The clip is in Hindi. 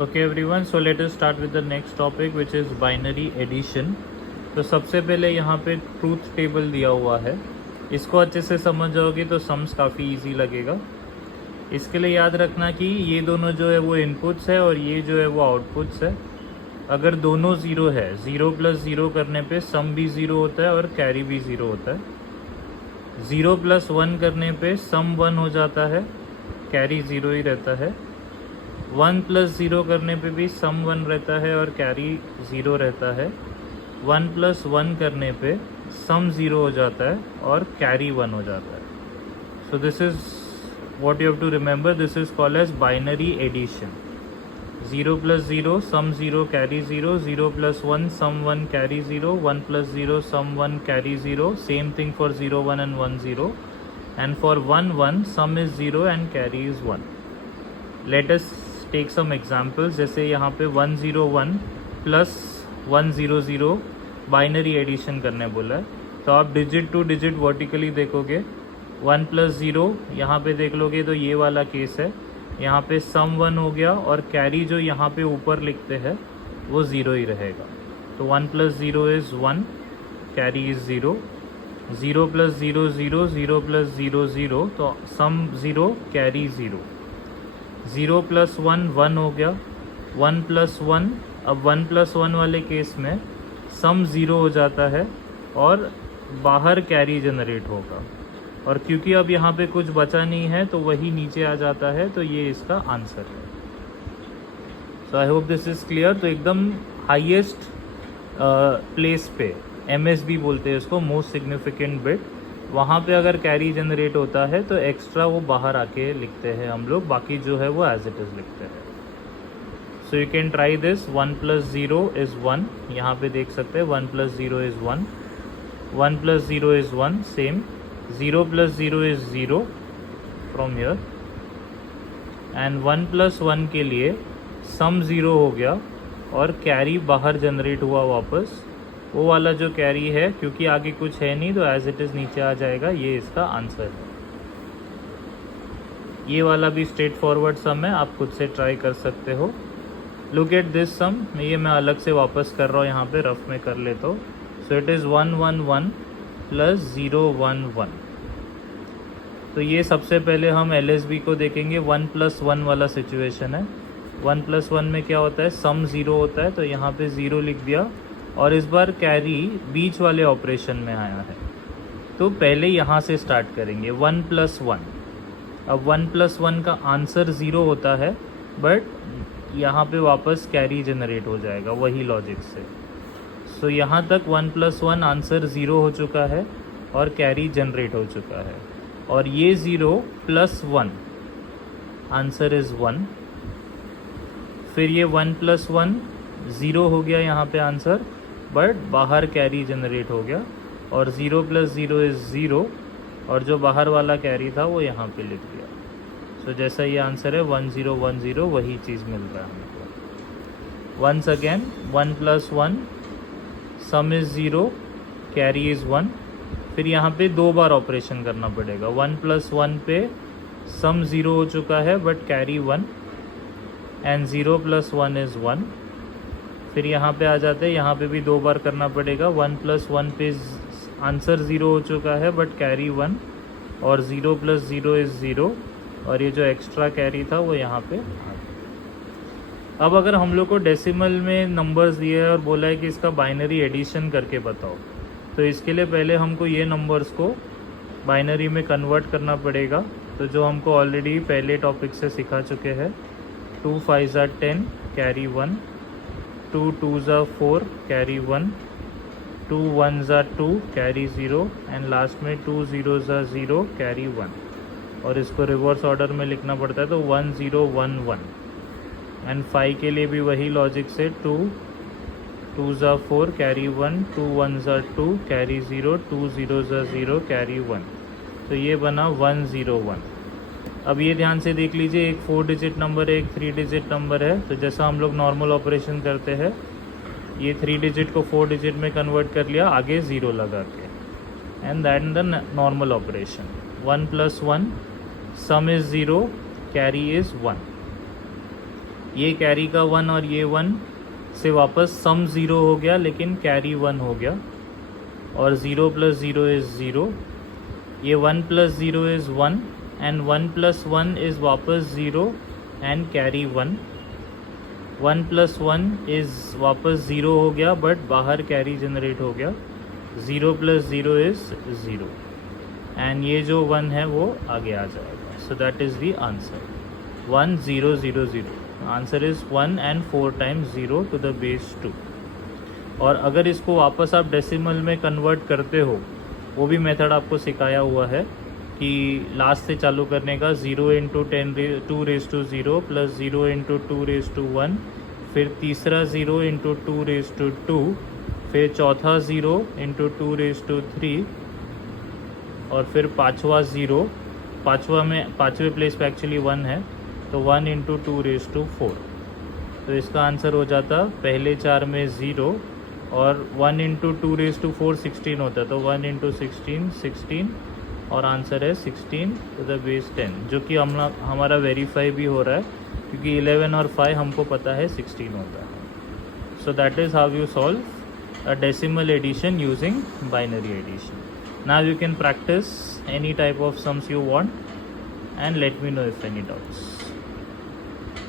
Okay everyone, so let us start with the next topic which is binary addition. तो सबसे पहले यहाँ पे ट्रूथ टेबल दिया हुआ है, इसको अच्छे से समझ जाओगे तो सम्स काफ़ी इजी लगेगा। इसके लिए याद रखना कि ये दोनों जो है वो इनपुट्स है और ये जो है वो आउटपुट्स है। अगर दोनों ज़ीरो है, ज़ीरो प्लस ज़ीरो करने पे सम भी ज़ीरो होता है और कैरी भी ज़ीरो होता है। ज़ीरो प्लस वन करने पे सम वन हो जाता है, कैरी ज़ीरो ही रहता है। वन प्लस ज़ीरो करने पे भी सम वन रहता है और कैरी ज़ीरो रहता है। वन प्लस वन करने पे सम ज़ीरो हो जाता है और कैरी वन हो जाता है। So this is what you have to remember, this is called as binary addition. 0 plus 0 sum 0 carry 0, 0 plus 1 sum 1 carry 0, 1 plus 0 sum 1 carry 0, same thing for 0 1 and 1 0, and for 1 1 sum is 0 and carry is 1. Let us take some examples. जैसे यहाँ पे 101 plus 100 बाइनरी एडिशन करने बोला है, तो आप डिजिट टू डिजिट वर्टिकली देखोगे। 1 प्लस ज़ीरो यहाँ पे देख लोगे तो ये वाला केस है, यहाँ पे सम वन हो गया और कैरी जो यहाँ पे ऊपर लिखते हैं वो ज़ीरो ही रहेगा। तो 1 plus zero is 1, carry is zero. 0 plus zero zero, 0 plus zero zero, तो sum zero carry zero. 0 plus one 1 हो गया, 1 प्लस वन, अब 1 प्लस वन वाले केस में सम ज़ीरो हो जाता है और बाहर कैरी जनरेट होगा, और क्योंकि अब यहाँ पे कुछ बचा नहीं है तो वही नीचे आ जाता है, तो ये इसका आंसर है। So I hope this is clear. तो एकदम हाईएस्ट प्लेस पे, MSB बोलते हैं इसको, मोस्ट सिग्निफिकेंट बिट, वहाँ पे अगर कैरी जनरेट होता है तो एक्स्ट्रा वो बाहर आके लिखते हैं हम लोग, बाकी जो है वो एज इट इज़ लिखते हैं। So you can try this. 1 plus zero is 1, यहाँ पे देख सकते हैं 1 plus zero is 1, 1 plus zero is 1, same. 0 plus 0 is 0 from here, and 1 plus 1 के लिए सम 0 हो गया और कैरी बाहर जनरेट हुआ वापस। वो वाला जो कैरी है, क्योंकि आगे कुछ है नहीं तो एज इट इज़ नीचे आ जाएगा, ये इसका आंसर है। ये वाला भी स्ट्रेट फॉरवर्ड सम है, आप खुद से ट्राई कर सकते हो। लुक एट दिस सम, ये मैं अलग से वापस कर रहा हूँ, यहाँ पे रफ में कर लेता हूँ। So it is 1 1 1 plus 0 1 1। तो ये सबसे पहले हम LSB को देखेंगे। 1 प्लस 1 वाला सिचुएशन है। 1 प्लस 1 में क्या होता है, सम 0 होता है, तो यहाँ पे 0 लिख दिया, और इस बार कैरी बीच वाले ऑपरेशन में आया है, तो पहले यहाँ से स्टार्ट करेंगे 1 प्लस 1। अब 1 प्लस 1 का आंसर 0 होता है, बट यहाँ पे वापस कैरी जनरेट हो जाएगा वही लॉजिक से। सो यहाँ तक 1 प्लस 1 आंसर 0 हो चुका है और कैरी जनरेट हो चुका है, और ये 0 प्लस 1 आंसर इज़ 1। फिर ये 1 प्लस 1 0 हो गया यहाँ पे आंसर, बट बाहर कैरी जनरेट हो गया, और 0 प्लस 0 इज़ 0, और जो बाहर वाला कैरी था वो यहाँ पे लिख दिया। सो जैसा ये आंसर है 1 0 1 0, वही चीज़ मिल रहा है हमको। Once again 1 plus 1 sum is 0, carry is 1। फिर यहाँ पे दो बार ऑपरेशन करना पड़ेगा। 1 प्लस 1 पे सम 0 हो चुका है but carry 1, and 0 plus 1 is 1। फिर यहाँ पे आ जाते हैं, यहाँ पे भी दो बार करना पड़ेगा। 1 प्लस 1 पे आंसर 0 हो चुका है बट कैरी 1, और 0 प्लस 0 इज़ 0, और ये जो एक्स्ट्रा कैरी था वो यहाँ पे आ गया। अब अगर हम लोग को डेसिमल में नंबर्स दिए है और बोला है कि इसका बाइनरी एडिशन करके बताओ, तो इसके लिए पहले हमको ये नंबर्स को बाइनरी में कन्वर्ट करना पड़ेगा, तो जो हमको ऑलरेडी पहले टॉपिक से सिखा चुके हैं। 2 5 are 10 carry 1, 2 2s are 4 carry 1, 2 1s are 2 carry 0, and last में 2 0s are 0 कैरी 1, और इसको रिवर्स ऑर्डर में लिखना पड़ता है, तो 1 0 1 1। एंड 5 के लिए भी वही लॉजिक से 2 2s are 4 carry 1, 2 1s are 2 carry 0, 2 0s are 0 carry 1। तो ये बना 1 0 1। अब ये ध्यान से देख लीजिए, एक 4 डिजिट नंबर है, एक 3 डिजिट नंबर है, तो जैसा हम लोग नॉर्मल ऑपरेशन करते हैं, ये 3 डिजिट को 4 डिजिट में कन्वर्ट कर लिया आगे 0 लगा के, and that the normal operation. 1 plus 1 sum is 0, carry is 1। ये कैरी का 1 और ये 1 से वापस सम 0 हो गया, लेकिन कैरी 1 हो गया, और 0 + 0 इज़ 0, ये 1 + 0 इज़ 1, एंड 1 + 1 इज़ वापस 0 एंड कैरी 1, 1 + 1 इज़ वापस 0 हो गया, बट बाहर कैरी जनरेट हो गया, 0 + 0 इज़ 0, एंड ये जो 1 है वो आगे आ जाएगा. सो that is the answer, 1 0 0 0. Answer is 1 and 4 times 0 to the base 2. और अगर इसको वापस आप डेसिमल में कन्वर्ट करते हो, वो भी मेथड आपको सिखाया हुआ है कि लास्ट से चालू करने का, 0 × 2⁻² प्लस 0 × 2⁻1, फिर तीसरा 0 × 2⁻², फिर चौथा 0 × 2⁻3, और फिर पाँचवा 0, पाँचवें प्लेस पे एक्चुअली 1 है, तो 1 × 2⁻4. तो इसका आंसर हो जाता पहले 4 में 0, और 1 × 2⁻4 16 होता है, तो 1 × 16 16, और आंसर है 16 to the base 10, जो कि हमारा वेरीफाई भी हो रहा है क्योंकि 11 और 5 हमको पता है 16 होता है. So that is how you solve a decimal addition using binary addition. Now you can practise any type of sums you want and let me know if any doubts.